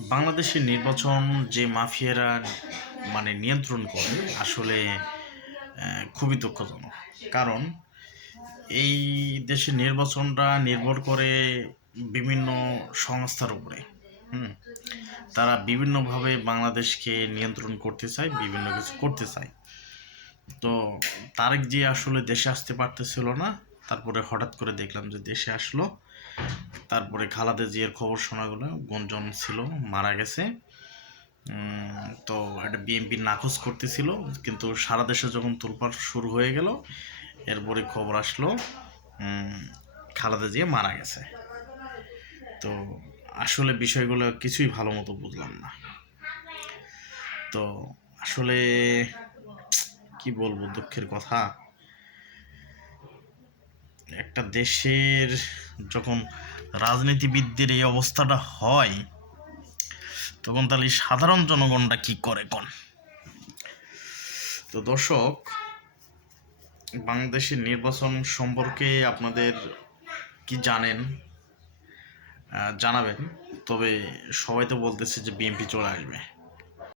বাংলাদেশের নির্বাচন যে মাফিয়ারা মানে নিয়ন্ত্রণ করে, আসলে খুবই দুঃখজনক। কারণ, এই দেশের নির্বাচনটা নির্ভর করে বিভিন্ন সংস্থার উপরে। হুম? তারা বিভিন্নভাবে বাংলাদেশকে নিয়ন্ত্রণ করতে চায়, বিভিন্ন কিছু করতে চায়। তো তারেক যে আসলে দেশে আসতে পারতেছিল না। তারপরে হঠাৎ করে দেখলাম যে দেশে আসলো। তারপরে খালাদা জিয়ার খবর শোনা গেলো, গুঞ্জন ছিল, মারা গেছে। তো একটা বিএনপি নাকচ করতেছিল, কিন্তু সারা দেশে যখন তোলপাড় শুরু হয়ে গেল, এরপরে খবর আসলো খালেদা জিয়া মারা গেছে। তো আসলে বিষয়গুলো কিছুই ভালো মতো বুঝলাম না। তো আসলে কি বলব, দুঃখের কথা। একটা দেশের যখন রাজনীতিবিদদের এই অবস্থাটা হয়, তখন তাহলে সাধারণ জনগণটা কি করে কোন? তো দর্শক, বাংলাদেশের নির্বাচন সম্পর্কে আপনাদের কি জানেন জানাবেন। তবে সবাই তো বলতেছে যে বিএনপি চলে আসবে।